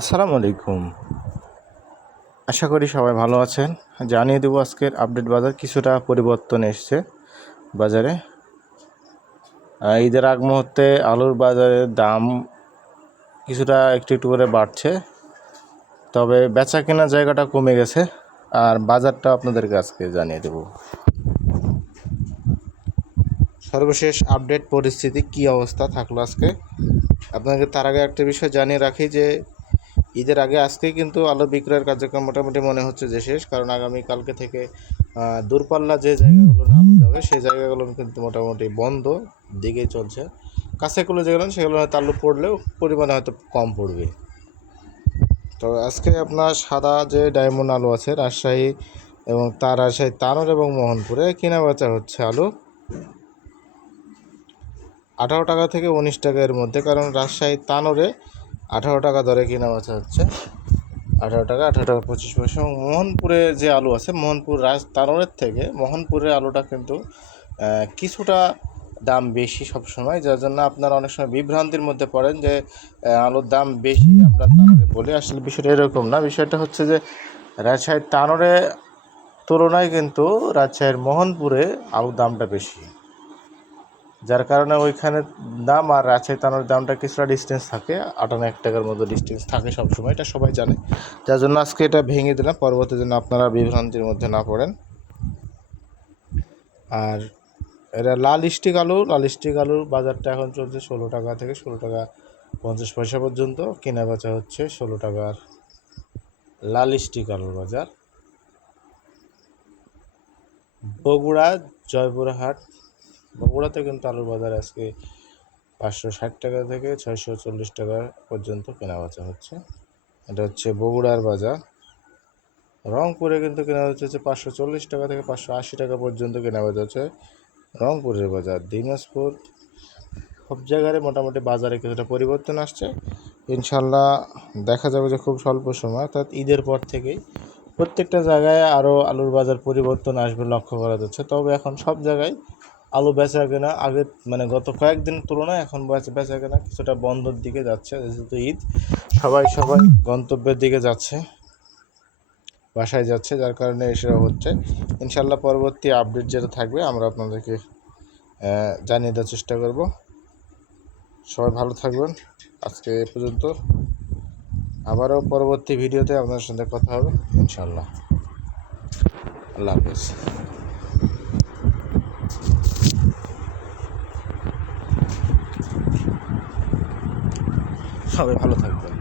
আসসালামু আলাইকুম। আশা করি সবাই ভালো আছেন। জানিয়ে দেবো আজকের আপডেট বাজার কিছুটা পরিবর্তন এসছে বাজারে। ঈদের আগ মুহূর্তে আলুর বাজারের দাম কিছুটা একটু একটু করে বাড়ছে, তবে বেচা কেনার জায়গাটা কমে গেছে। আর বাজারটা আপনাদেরকে আজকে জানিয়ে দেব। সর্বশেষ আপডেট পরিস্থিতি কি অবস্থা থাকলো আজকে আপনাকে। তার আগে একটা বিষয় জানিয়ে রাখি যে ঈদের আগে আজকেই কিন্তু আলু বিক্রয়ের কার্যক্রম মোটামুটি মনে হচ্ছে যে শেষ, কারণ আগামী কালকে থেকে দূরপাল্লা যে জায়গাগুলো আলু যাবে সেই জায়গাগুলো কিন্তু মোটামুটি বন্ধ দিকেই চলছে। কাছেগুলো যেগুলো সেগুলো হয়তো আলু পড়লেও পরিমাণে হয়তো কম পড়বে। তো আজকে আপনার সাদা যে ডায়মন্ড আলু আছে রাজশাহী এবং রাজশাহী তানোর এবং মোহনপুরে কেনা বেচা হচ্ছে আলু 18 টাকা থেকে 19 টাকা এর মধ্যে, কারণ রাজশাহী তানোরে 18 টাকা দরে কেনা বেচা হচ্ছে। 18 টাকা 25 পয়সা। এবং মোহনপুরে যে আলু আছে, মোহনপুর তানোরের থেকে মোহনপুরের আলুটা কিন্তু কিছুটা দাম বেশি সবসময়, যার জন্য আপনারা অনেক সময় বিভ্রান্তির মধ্যে পড়েন যে আলুর দাম বেশি আমরা তানোরে বলি। আসলে বিষয়টা এরকম না। বিষয়টা হচ্ছে যে রাজশাহীর তানোরে তুলনায় কিন্তু রাজশাহীর মোহনপুরে আলুর দামটা বেশি, যার কারণে ওইখানে দাম আর রাজশাহী তানোর দামটা কিছুটা ডিস্টেন্স থাকে, 58 টাকার মতো ডিস্টেন্স থাকে সবসময়, এটা সবাই জানে। যার জন্য আজকে এটা ভেঙে দিলাম, পরবর্তী জন্য আপনারা বিভ্রান্তির মধ্যে না পড়েন। আর এটা লাল স্টিক আলুর বাজারটা এখন চলছে 16 টাকা থেকে 16 টাকা 50 পয়সা পর্যন্ত কেনা বেচা হচ্ছে। 16 টাকার লাল স্টিক আলুর বাজার। বগুড়া জয়পুরহাট, বগুড়াতে কিন্তু আলুর বাজার আজকে 560 টাকা থেকে 640 টাকা পর্যন্ত কেনা বেচা হচ্ছে। এটা হচ্ছে বগুড়ার বাজার। রংপুরে কিন্তু কেনা হচ্ছে 540 টাকা থেকে 580 টাকা পর্যন্ত কেনা বেচা হচ্ছে রংপুরের বাজার। দিনাজপুর, সব জায়গায় মোটামুটি বাজারে কিছুটা পরিবর্তন আসছে। ইনশাল্লাহ দেখা যাবে যে খুব স্বল্প সময়, অর্থাৎ ঈদের পর থেকেই প্রত্যেকটা জায়গায় আরও আলুর বাজার পরিবর্তন আসবে লক্ষ্য করা যাচ্ছে। তবে এখন সব জায়গায় আলু বেচা কেনা আগে গত কয়েকদিন তুলনায় এখন বেচা কেনা কিছুটা বন্ধর দিকে যাচ্ছে। যেহেতু ঈদ, সবাই গন্তব্যের দিকে যাচ্ছে, বাসায় যাচ্ছে, যার কারণে এসব হচ্ছে। ইনশাল্লাহ পরবর্তী আপডেট যেটা থাকবে আমরা আপনাদেরকে জানিয়ে দেওয়ার চেষ্টা করব। সবাই ভালো থাকবেন। আজকে এ পর্যন্ত, আবারও পরবর্তী ভিডিওতে আপনার সাথে কথা হবে ইনশাল্লাহ। আল্লাহ হাফেজ। সবাই ভালো থাকবেন।